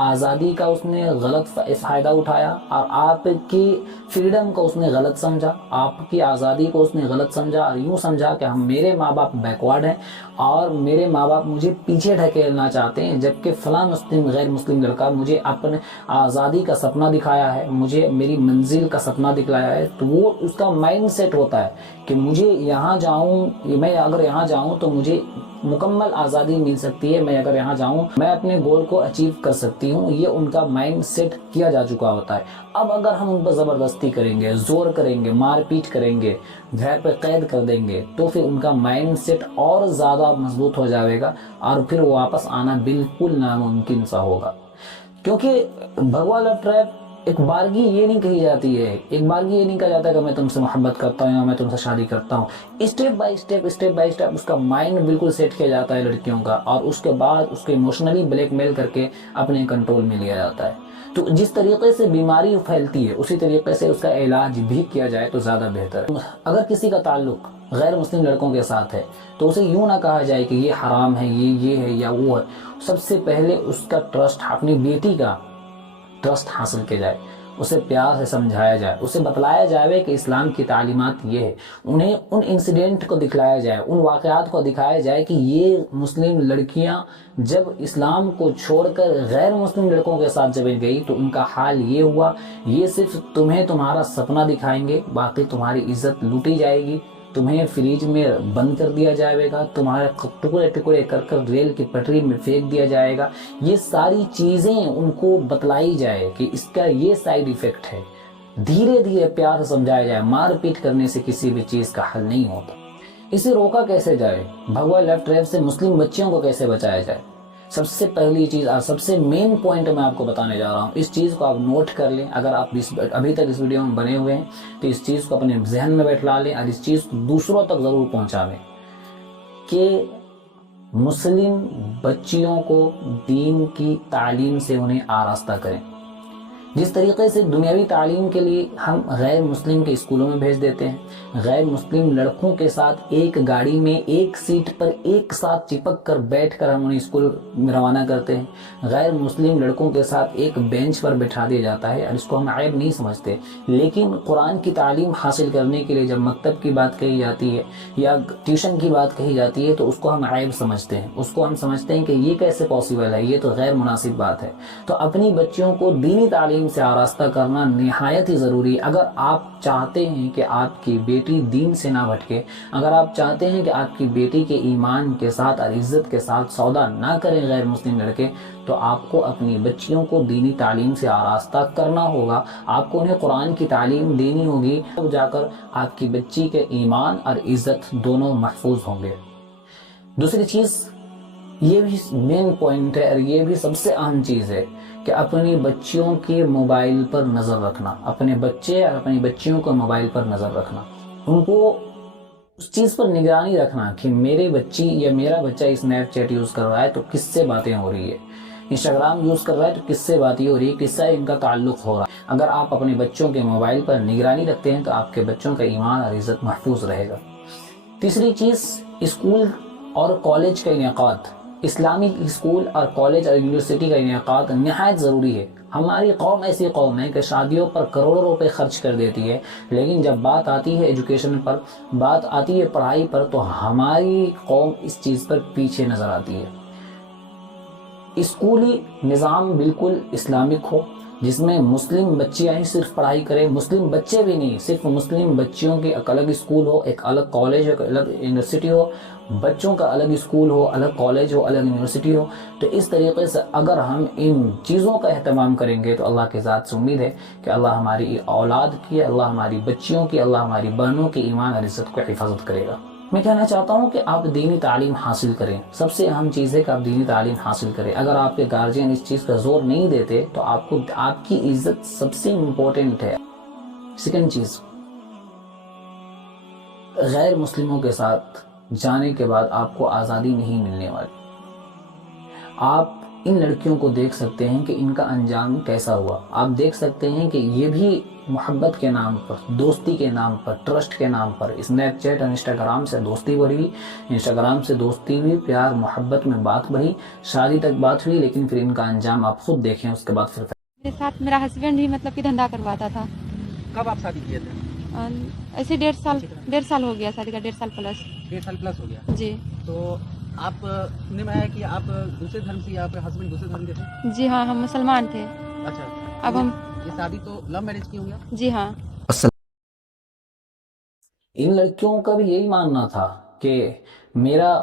آزادی کا اس نے غلط فائدہ اٹھایا اور آپ کی فریڈم کو اس نے غلط سمجھا، آپ کی آزادی کو اس نے غلط سمجھا اور یوں سمجھا کہ میرے ماں باپ بیکورڈ ہیں اور میرے ماں باپ مجھے پیچھے ڈھکیلنا چاہتے ہیں، جبکہ فلاں غیر مسلم لڑکا مجھے اپنے آزادی کا سپنا دکھایا ہے، مجھے میری منزل کا سپنا دکھلایا ہے، تو وہ اس کا مائنڈ سیٹ ہوتا ہے کہ مجھے یہاں جاؤں، میں اگر یہاں جاؤں تو مجھے مکمل آزادی مل سکتی ہے، میں اگر یہاں جاؤں میں اپنے گول کو اچیو کر سکتی ہوں، یہ ان کا مائنڈ سیٹ کیا جا چکا ہوتا ہے۔ اب اگر ہم ان پر زبردستی کریں گے، زور کریں گے، مار پیٹ کریں گے، گھر پہ قید کر دیں گے، تو پھر ان کا مائنڈ سیٹ اور زیادہ مضبوط ہو جائے گا اور پھر واپس آنا بالکل ناممکن سا ہوگا۔ کیونکہ بھگوا لو ٹریپ ایک بارگی یہ نہیں کہی جاتی ہے، ایک بارگی یہ نہیں کہا جاتا کہ میں تم سے محبت کرتا ہوں یا میں تم سے شادی کرتا ہوں۔ اسٹیپ بائی اسٹیپ اس کا مائنڈ بالکل سیٹ کیا جاتا ہے لڑکیوں کا، اور اس کے بعد اس کو ایموشنلی بلیک میل کر کے اپنے کنٹرول میں لیا جاتا ہے۔ تو جس طریقے سے بیماری پھیلتی ہے اسی طریقے سے اس کا علاج بھی کیا جائے تو زیادہ بہتر ہے۔ اگر کسی کا تعلق غیر مسلم لڑکوں کے ساتھ ہے تو اسے یوں نہ کہا جائے کہ یہ حرام ہے، یہ ہے یا وہ ہے۔ سب سے پہلے اس کا ٹرسٹ، اپنی بیٹی کا ٹرسٹ حاصل کیا جائے، اسے پیار سے سمجھایا جائے، اسے بتلایا جائے کہ اسلام کی تعلیمات یہ ہے، انہیں ان انسیڈنٹ کو دکھلایا جائے، ان واقعات کو دکھایا جائے کہ یہ مسلم لڑکیاں جب اسلام کو چھوڑ کر غیر مسلم لڑکوں کے ساتھ جب گئی تو ان کا حال یہ ہوا، یہ صرف تمہیں تمہارا سپنا دکھائیں گے، باقی تمہاری عزت لوٹی جائے گی، تمہیں فریج میں بند کر دیا جائے گا، تمہارے ٹکڑے ٹکڑے کر کر ریل کی پٹری میں پھینک دیا جائے گا۔ یہ ساری چیزیں ان کو بتلائی جائے کہ اس کا یہ سائیڈ ایفیکٹ ہے، دھیرے دھیرے پیار سے سمجھایا جائے۔ مار پیٹ کرنے سے کسی بھی چیز کا حل نہیں ہوتا۔ اسے روکا کیسے جائے؟ بھگوا لیفٹ ریپ سے مسلم بچیوں کو کیسے بچایا جائے؟ سب سے پہلی چیز اور سب سے مین پوائنٹ میں آپ کو بتانے جا رہا ہوں، اس چیز کو آپ نوٹ کر لیں۔ اگر آپ ابھی تک اس ویڈیو میں بنے ہوئے ہیں تو اس چیز کو اپنے ذہن میں بیٹھا لیں اور اس چیز کو دوسروں تک ضرور پہنچاویں کہ مسلم بچیوں کو دین کی تعلیم سے انہیں آراستہ کریں۔ جس طریقے سے دنیاوی تعلیم کے لیے ہم غیر مسلم کے اسکولوں میں بھیج دیتے ہیں، غیر مسلم لڑکوں کے ساتھ ایک گاڑی میں ایک سیٹ پر ایک ساتھ چپک کر بیٹھ کر ہم انہیں اسکول میں روانہ کرتے ہیں، غیر مسلم لڑکوں کے ساتھ ایک بینچ پر بٹھا دیا جاتا ہے اور اس کو ہم عیب نہیں سمجھتے، لیکن قرآن کی تعلیم حاصل کرنے کے لیے جب مکتب کی بات کہی جاتی ہے یا ٹیوشن کی بات کہی جاتی ہے تو اس کو ہم عیب سمجھتے ہیں، اس کو ہم سمجھتے ہیں کہ یہ کیسے پاسبل ہے، یہ تو غیر مناسب بات ہے۔ تو اپنی بچیوں کو دینی تعلیم سے آراستہ کرنا نہایت ہی ضروری ہے۔ اگر آپ چاہتے ہیں کہ آپ کی بیٹی دین سے نہ بھٹکے، اگر آپ چاہتے ہیں کہ آپ کی بیٹی کے ایمان کے ساتھ اور عزت کے ساتھ سودا نہ کریں غیر مسلم لڑکے، تو آپ کو اپنی بچیوں کو دینی تعلیم سے آراستہ کرنا ہوگا، آپ کو انہیں قرآن کی تعلیم دینی ہوگی، تب جا کر آپ کی بچی کے ایمان اور عزت دونوں محفوظ ہوں گے۔ دوسری چیز، یہ بھی مین پوائنٹ ہے اور یہ بھی سب سے اہم چیز ہے کہ اپنی بچیوں کے موبائل پر نظر رکھنا، اپنے بچے اور اپنی بچیوں کو موبائل پر نظر رکھنا، ان کو اس چیز پر نگرانی رکھنا کہ میرے بچی یا میرا بچہ اسنیپ چیٹ یوز کر رہا ہے تو کس سے باتیں ہو رہی ہے، انسٹاگرام یوز کر رہا ہے تو کس سے باتیں ہو رہی ہے، کس سے ان کا تعلق ہو رہا ہے۔ اگر آپ اپنے بچوں کے موبائل پر نگرانی رکھتے ہیں تو آپ کے بچوں کا ایمان اور عزت محفوظ رہے گا۔ تیسری چیز، اسکول اور کالج کا انعقاد، اسلامی اسکول اور کالج اور یونیورسٹی کا انعقاد نہایت ضروری ہے۔ ہماری قوم ایسی قوم ہے کہ شادیوں پر کروڑوں روپے خرچ کر دیتی ہے، لیکن جب بات آتی ہے ایجوکیشن پر، بات آتی ہے پڑھائی پر، تو ہماری قوم اس چیز پر پیچھے نظر آتی ہے۔ اسکولی نظام بالکل اسلامک ہو، جس میں مسلم بچیاں ہی صرف پڑھائی کریں، مسلم بچے بھی نہیں، صرف مسلم بچیوں کے ایک الگ اسکول ہو، ایک الگ کالج ہو، ایک الگ یونیورسٹی ہو، بچوں کا الگ اسکول ہو، الگ کالج ہو، الگ یونیورسٹی ہو۔ تو اس طریقے سے اگر ہم ان چیزوں کا اہتمام کریں گے تو اللہ کی ذات سے امید ہے کہ اللہ ہماری اولاد کی، اللہ ہماری بچیوں کی، اللہ ہماری بہنوں کی ایمان اور عزت کو حفاظت کرے گا۔ میں کہنا چاہتا ہوں کہ آپ دینی تعلیم حاصل کریں، سب سے اہم چیز ہے کہ آپ دینی تعلیم حاصل کریں۔ اگر آپ کے گارجین اس چیز کا زور نہیں دیتے تو آپ کی عزت سب سے امپورٹنٹ ہے۔ سیکنڈ چیز، غیر مسلموں کے ساتھ جانے کے بعد آپ کو آزادی نہیں ملنے والی۔ آپ ان لڑکیوں کو دیکھ سکتے ہیں کہ ان کا انجام کیسا ہوا. آپ دیکھ سکتے ہیں کہ یہ بھی محبت کے نام پر، دوستی کے نام پر، ٹرسٹ کے نام پر اسنیپ چیٹ اور انسٹاگرام سے دوستی بڑھی، انسٹاگرام سے دوستی ہوئی، پیار محبت میں بات بڑھی، شادی تک بات ہوئی، لیکن پھر ان کا انجام آپ خود دیکھیں. اس کے بعد پھر میرے ساتھ میرا ہسبینڈ ہی مطلب کہ دھندا کرواتا تھا. کب آپ شادی کیے تھے؟ ایسے 1.5 سال ہو گیا شادی کا، 1.5 سال پلس. 1.5 سال پلس ہو گیا. جی تو آپ سننے میں آیا کہ آپ دوسرے دھرم سے یا آپ کے ہسبینڈ دوسرے دھرم کے تھے؟ جی ہاں، ہم مسلمان تھے. اچھا. اب ہم یہ شادی تو لو میرج کی ہوئی ہے؟ جی ہاں. ان لڑکیوں کا بھی یہی ماننا تھا کہ میرا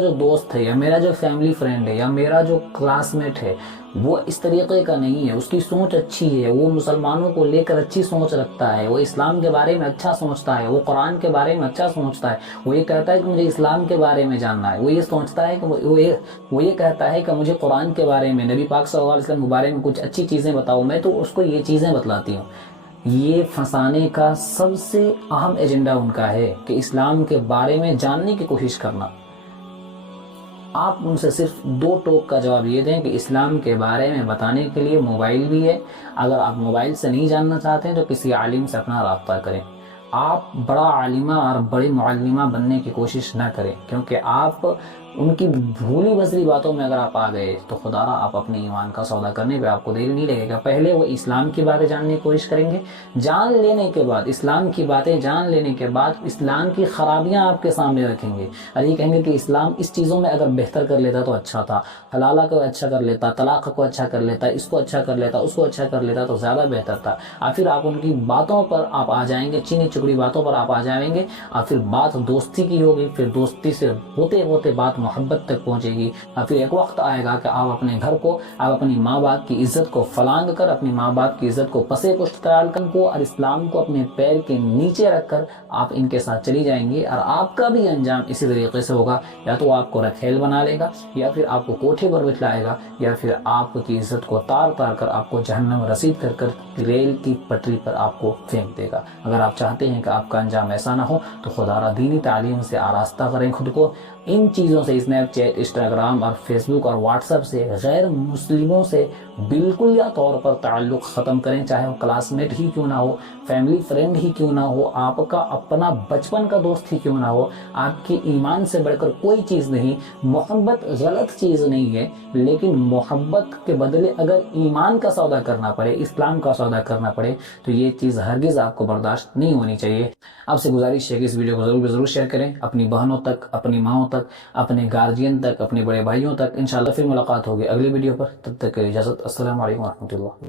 جو دوست ہے یا میرا جو فیملی فرینڈ ہے یا میرا جو کلاس میٹ ہے وہ اس طریقے کا نہیں ہے، اس کی سوچ اچھی ہے، وہ مسلمانوں کو لے کر اچھی سوچ رکھتا ہے، وہ اسلام کے بارے میں اچھا سوچتا ہے، وہ قرآن کے بارے میں اچھا سوچتا ہے، وہ یہ کہتا ہے کہ مجھے اسلام کے بارے میں جاننا ہے، وہ یہ سوچتا ہے کہ وہ یہ کہتا ہے کہ مجھے قرآن کے بارے میں، نبی پاک صلی اللہ علیہ وسلم کے بارے میں کچھ اچھی چیزیں بتاؤ. میں تو اس کو یہ چیزیں بتلاتی ہوں. یہ پھنسانے کا سب سے اہم ایجنڈا ان کا ہے کہ اسلام کے بارے میں جاننے کی کوشش کرنا. آپ ان سے صرف 2 ٹوک کا جواب یہ دیں کہ اسلام کے بارے میں بتانے کے لیے موبائل بھی ہے. اگر آپ موبائل سے نہیں جاننا چاہتے ہیں تو کسی عالم سے اپنا رابطہ کریں. آپ بڑا عالمہ اور بڑی معلمہ بننے کی کوشش نہ کریں، کیونکہ آپ ان کی بھولی بسری باتوں میں اگر آپ آ گئے تو خدا را آپ اپنے ایمان کا سودا کرنے پہ آپ کو دیر نہیں لگے گا. پہلے وہ اسلام کی باتیں جاننے کی کوشش کریں گے، جان لینے کے بعد اسلام کی باتیں جان لینے کے بعد اسلام کی خرابیاں آپ کے سامنے رکھیں گے اور یہ کہیں گے کہ اسلام اس چیزوں میں اگر بہتر کر لیتا تو اچھا تھا، حلالہ کو اچھا کر لیتا، طلاق کو اچھا کر لیتا، اس کو اچھا کر لیتا، اس کو اچھا کر لیتا تو زیادہ بہتر تھا. اور پھر آپ ان کی باتوں پر آپ آ جائیں گے، چینی چکڑی باتوں پر آپ آ جائیں گے اور پھر بات دوستی کی ہوگی، پھر دوستی سے ہوتے ہوتے بات محبت تک پہنچے گی اور پھر ایک وقت آئے گا کہ آپ اپنے گھر کو، آپ اپنی ماں باپ کی عزت کو فلانگ کر، اپنی ماں باپ کی عزت کو پسے پشت ڈال کر کو اور اسلام کو اپنے پیر کے نیچے رکھ کر آپ ان کے ساتھ چلی جائیں گی اور آپ کا بھی انجام اسی طریقے سے ہوگا. یا تو آپ کو رکھیل بنا لے گا یا پھر آپ کو کوٹھے پر بٹھلائے گا یا پھر آپ کی عزت کو تار تار کر آپ کو جہنم رسید کر کر ریل کی پٹری پر آپ کو پھینک دے گا. اگر آپ چاہتے ہیں کہ آپ کا انجام ایسا نہ ہو تو خدا را دینی تعلیم سے آراستہ کریں خود کو. ان چیزوں سے، اسنیپ چیٹ، انسٹاگرام اور فیس بک اور واٹس ایپ سے غیر مسلموں سے بالکل یا طور پر تعلق ختم کریں، چاہے وہ کلاس میٹ ہی کیوں نہ ہو، فیملی فرینڈ ہی کیوں نہ ہو، آپ کا اپنا بچپن کا دوست ہی کیوں نہ ہو. آپ کی ایمان سے بڑھ کر کوئی چیز نہیں. محبت غلط چیز نہیں ہے، لیکن محبت کے بدلے اگر ایمان کا سودا کرنا پڑے، اسلام کا سودا کرنا پڑے تو یہ چیز ہرگز آپ کو برداشت نہیں ہونی چاہیے. آپ سے گزارش ہے کہ اس ویڈیو کو ضرور شیئر کریں اپنی بہنوں تک، اپنی ماؤں تک، اپنے گارجین تک، اپنے بڑے بھائیوں تک. انشاءاللہ پھر ملاقات ہوگی اگلی ویڈیو پر. تب تک کے لیے اجازت. السلام علیکم ورحمۃ اللہ.